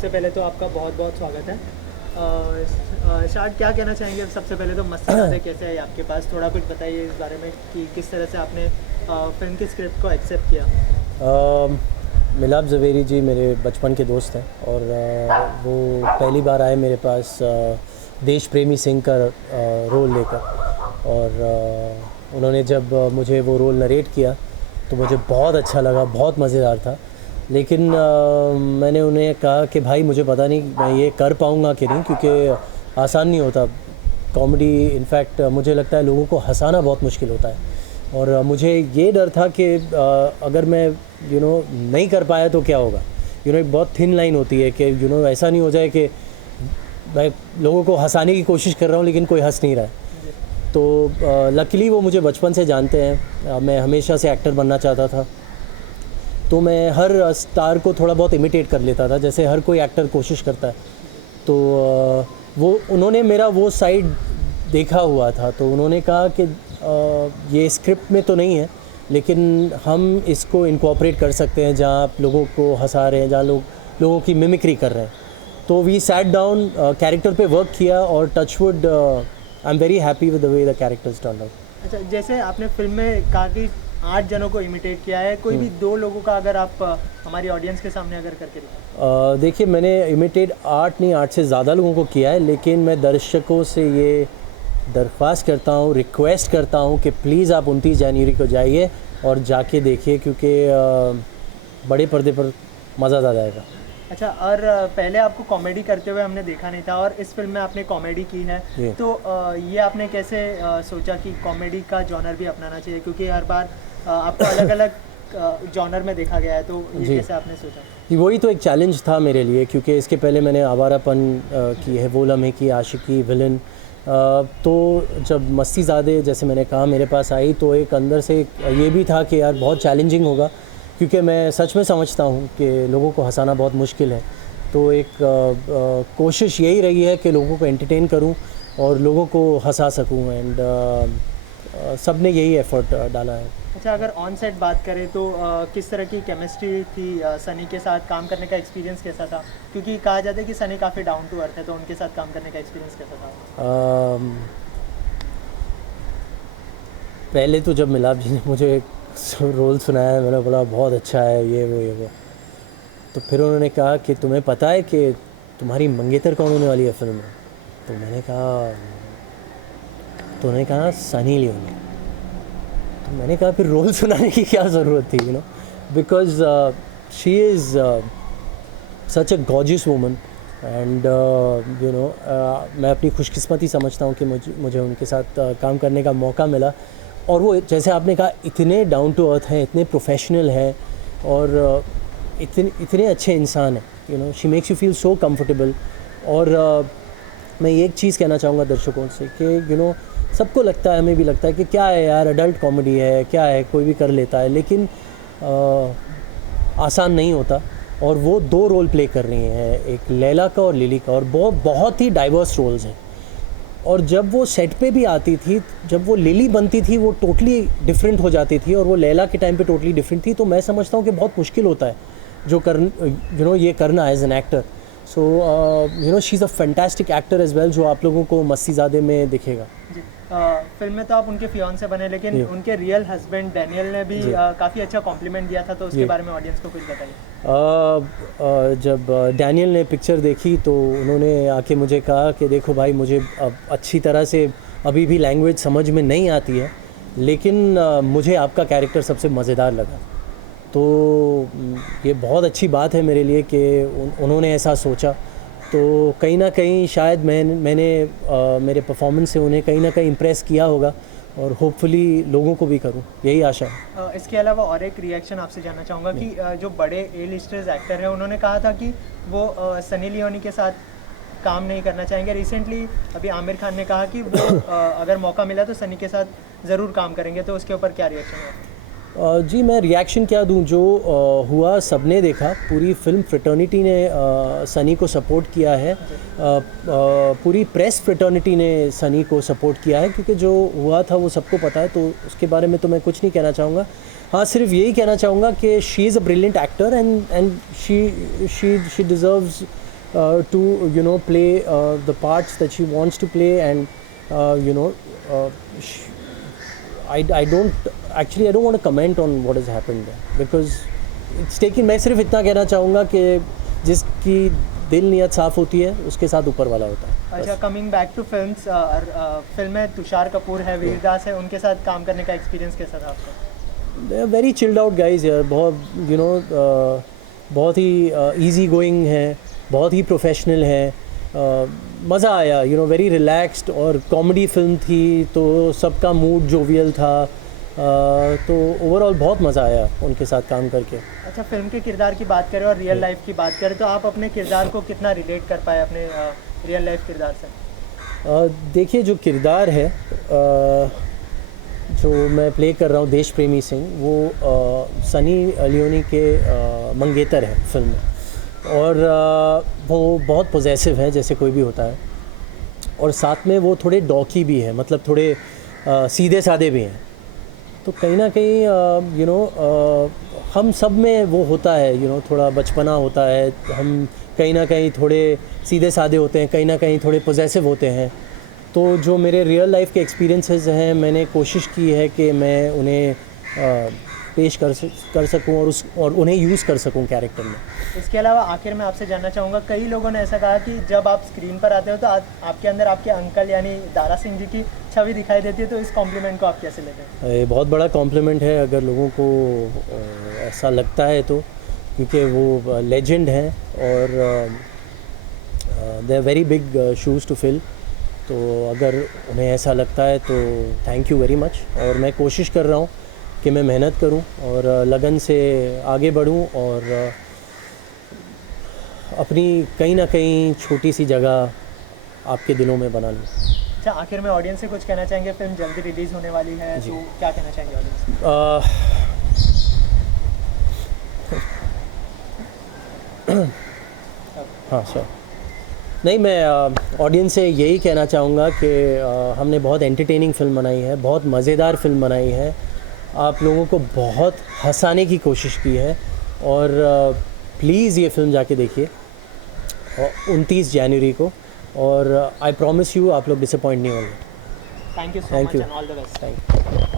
सबसे पहले तो आपका बहुत बहुत स्वागत है। शाद, क्या कहना चाहेंगे सबसे पहले तो मस्तिज़ादे कैसे है आपके पास, थोड़ा कुछ बताइए इस बारे में कि किस तरह से आपने फिल्म की स्क्रिप्ट को एक्सेप्ट किया। मिलाप ज़वेरी जी मेरे बचपन के दोस्त हैं और वो पहली बार आए मेरे पास देश प्रेमी सिंह का रोल लेकर, और उन्होंने जब मुझे वो रोल नरेट किया तो मुझे बहुत अच्छा लगा, बहुत मज़ेदार था। लेकिन मैंने उन्हें कहा कि भाई मुझे पता नहीं मैं ये कर पाऊँगा कि नहीं, क्योंकि आसान नहीं होता कॉमेडी। इनफैक्ट मुझे लगता है लोगों को हंसाना बहुत मुश्किल होता है, और मुझे ये डर था कि अगर मैं नहीं कर पाया तो क्या होगा। एक बहुत थिन लाइन होती है कि ऐसा नहीं हो जाए कि मैं लोगों को हंसाने की कोशिश कर रहा हूँ लेकिन कोई हंस नहीं रहा है। तो लकीली वो मुझे बचपन से जानते हैं। मैं हमेशा से एक्टर बनना चाहता था, तो मैं हर स्टार को थोड़ा बहुत इमिटेट कर लेता था, जैसे हर कोई एक्टर कोशिश करता है। तो वो उन्होंने मेरा वो साइड देखा हुआ था, तो उन्होंने कहा कि ये स्क्रिप्ट में तो नहीं है लेकिन हम इसको इनकॉर्पोरेट कर सकते हैं जहाँ आप लोगों को हंसा रहे हैं, जहाँ लोगों की मिमिक्री कर रहे हैं। तो वी सैट डाउन, कैरेक्टर पे वर्क किया, और touchwood I am very happy with the way the characters turn out. अच्छा, जैसे आपने फिल्म में कहा कि 8 जनों को इमिटेट किया है, कोई भी 2 लोगों का अगर आप हमारी ऑडियंस के सामने अगर करके देखिए, मैंने इमिटेट 8 से ज़्यादा लोगों को किया है, लेकिन मैं दर्शकों से ये दरख्वास्त करता हूँ, रिक्वेस्ट करता हूँ कि प्लीज़ आप 29 जनवरी को जाइए और जाके देखिए, क्योंकि बड़े पर्दे पर मज़ा ज़्यादा आएगा। अच्छा, और पहले आपको कॉमेडी करते हुए हमने देखा नहीं था और इस फिल्म में आपने कॉमेडी की है, तो ये आपने कैसे सोचा कि कॉमेडी का जॉनर भी अपनाना चाहिए, क्योंकि हर बार आपको अलग अलग जॉनर में देखा गया है, तो ये कैसे आपने सोचा? वही तो एक चैलेंज था मेरे लिए, क्योंकि इसके पहले मैंने आवारापन की है, वो लम्हे की, आशिकी, विलन। तो जब मस्तिज़ादे जैसे मैंने कहा मेरे पास आई, तो एक अंदर से ये भी था कि यार बहुत चैलेंजिंग होगा, क्योंकि मैं सच में समझता हूँ कि लोगों को हंसाना बहुत मुश्किल है। तो एक कोशिश यही रही है कि लोगों को एंटरटेन करूँ और लोगों को हंसा सकूँ, एंड सब ने यही एफर्ट डाला है। अच्छा, अगर ऑन सेट बात करें तो किस तरह की केमिस्ट्री थी सनी के साथ काम करने का एक्सपीरियंस कैसा था? क्योंकि कहा जाता है कि सनी काफ़ी डाउन टू अर्थ है, तो उनके साथ काम करने का एक्सपीरियंस कैसा था? पहले तो जब मिलाप जी ने मुझे रोल सुनाया, मैंने बोला बहुत अच्छा है, ये वो। तो फिर उन्होंने कहा कि तुम्हें पता है कि तुम्हारी मंगेतर कौन होने वाली है फिल्म में? तो मैंने कहा, तो उन्होंने कहा सनी लियोन। तो मैंने कहा फिर रोल सुनाने की क्या ज़रूरत थी, because she is such a gorgeous woman, and मैं अपनी खुशकिस्मती समझता हूँ कि मुझे उनके साथ काम करने का मौका मिला। और वो, जैसे आपने कहा, इतने डाउन टू अर्थ हैं, इतने प्रोफेशनल हैं, और इतने अच्छे इंसान हैं। She makes you feel so comfortable. और मैं एक चीज़ कहना चाहूँगा दर्शकों से कि सबको लगता है, हमें भी लगता है कि क्या है यार, अडल्ट कॉमेडी है, क्या है, कोई भी कर लेता है, लेकिन आसान नहीं होता। और वो 2 रोल प्ले कर रही हैं, एक लैला का और लिली का, और बहुत ही डाइवर्स रोल्स हैं। और जब वो सेट पे भी आती थी, जब वो लिली बनती थी, वो टोटली डिफरेंट हो जाती थी, और वो लैला के टाइम पे टोटली डिफरेंट थी। तो मैं समझता हूँ कि बहुत मुश्किल होता है ये करना as an actor. So she is a fantastic actor as well, जो आप लोगों को मस्तिज़ादे में दिखेगा। फिल्म में तो आप उनके फियांसे बने, लेकिन उनके रियल हस्बैंड डैनियल ने भी काफ़ी अच्छा कॉम्प्लीमेंट दिया था, तो उसके बारे में ऑडियंस को कुछ बताइए। जब डैनियल ने पिक्चर देखी तो उन्होंने आके मुझे कहा कि देखो भाई, मुझे अब अच्छी तरह से अभी भी लैंग्वेज समझ में नहीं आती है, लेकिन मुझे आपका कैरेक्टर सबसे मज़ेदार लगा। तो ये बहुत अच्छी बात है मेरे लिए कि उन्होंने ऐसा सोचा। तो कहीं ना कहीं शायद मैंने मेरे परफॉर्मेंस से उन्हें कहीं ना कहीं इम्प्रेस किया होगा, और होपफुली लोगों को भी करूं, यही आशा है। इसके अलावा और एक रिएक्शन आपसे जानना चाहूँगा कि जो बड़े ए-लिस्टर्स एक्टर हैं, उन्होंने कहा था कि वो सनी लियोनी के साथ काम नहीं करना चाहेंगे। रिसेंटली अभी आमिर खान ने कहा कि वो अगर मौका मिला तो सनी के साथ ज़रूर काम करेंगे, तो उसके ऊपर क्या रिएक्शन है? जी, मैं रिएक्शन क्या दूं, जो हुआ सबने देखा। पूरी फिल्म फ्रेटर्निटी ने सनी को सपोर्ट किया है, पूरी प्रेस फ्रेटर्निटी ने सनी को सपोर्ट किया है, क्योंकि जो हुआ था वो सबको पता है। तो उसके बारे में तो मैं कुछ नहीं कहना चाहूँगा। हाँ, सिर्फ यही कहना चाहूँगा कि she is a brilliant actor, and she deserves to play the parts that she wants to play, and I don't want to comment on what has happened there, because it's taken. मैं सिर्फ इतना कहना चाहूँगा कि जिसकी दिल नियत साफ़ होती है उसके साथ ऊपर वाला होता है. अच्छा, coming back to films, film में तुषार कपूर है, वीरदास है, उनके साथ काम करने का एक्सपीरियंस कैसा था आपका? They are very chilled out guys यार, बहुत बहुत ही easy going है, बहुत ही प्रोफेशनल है. मज़ा आया, वेरी रिलैक्स्ड, और कॉमेडी फिल्म थी तो सबका मूड जोवियल था, तो ओवरऑल बहुत मज़ा आया उनके साथ काम करके. अच्छा, फिल्म के किरदार की बात करें और रियल लाइफ की बात करें तो आप अपने किरदार को कितना रिलेट कर पाए अपने रियल लाइफ किरदार से? देखिए, जो किरदार है जो मैं प्ले कर रहा हूँ देश प्रेमी सिंह, वो सनी लियोनी के मंगेतर है फिल्म में, और वो बहुत पॉजेसिव है जैसे कोई भी होता है, और साथ में वो थोड़े डॉकी भी है, मतलब थोड़े सीधे साधे भी हैं. तो कहीं ना कहीं हम सब में वो होता है, थोड़ा बचपना होता है, हम कहीं ना कहीं थोड़े सीधे साधे होते हैं, कहीं ना कहीं थोड़े पॉजेसिव होते हैं. तो जो मेरे रियल लाइफ के एक्सपीरियंसेस हैं, मैंने कोशिश की है कि मैं उन्हें पेश कर सकूं और उन्हें यूज़ कर सकूं कैरेक्टर में. इसके अलावा आखिर में आपसे जानना चाहूँगा, कई लोगों ने ऐसा कहा कि जब आप स्क्रीन पर आते हो तो आपके अंदर आपके अंकल यानी दारा सिंह जी की छवि दिखाई देती है, तो इस कॉम्प्लीमेंट को आप कैसे लेते हैं? ये बहुत बड़ा कॉम्प्लीमेंट है अगर लोगों को ऐसा लगता है तो, क्योंकि वो लेजेंड हैं और they are very big shoes to fill. तो अगर उन्हें ऐसा लगता है तो थैंक यू वेरी मच, और मैं कोशिश कर रहा हूँ कि मैं मेहनत करूं और लगन से आगे बढ़ूं और अपनी कहीं ना कहीं छोटी सी जगह आपके दिलों में बना लूं. अच्छा, आखिर में ऑडियंस से कुछ कहना चाहेंगे? फिल्म जल्दी रिलीज़ होने वाली है, तो क्या कहना चाहेंगे ऑडियंस? हाँ सर, नहीं, मैं ऑडियंस से यही कहना चाहूँगा कि हमने बहुत एंटरटेनिंग फिल्म बनाई है, बहुत मज़ेदार फिल्म बनाई है, आप लोगों को बहुत हंसाने की कोशिश की है, और प्लीज़ ये फिल्म जाके देखिए 29 जनवरी को, और आई प्रॉमिस यू आप लोग डिसअपॉइंट नहीं होंगे. Thank you so much and all the best. Thank you.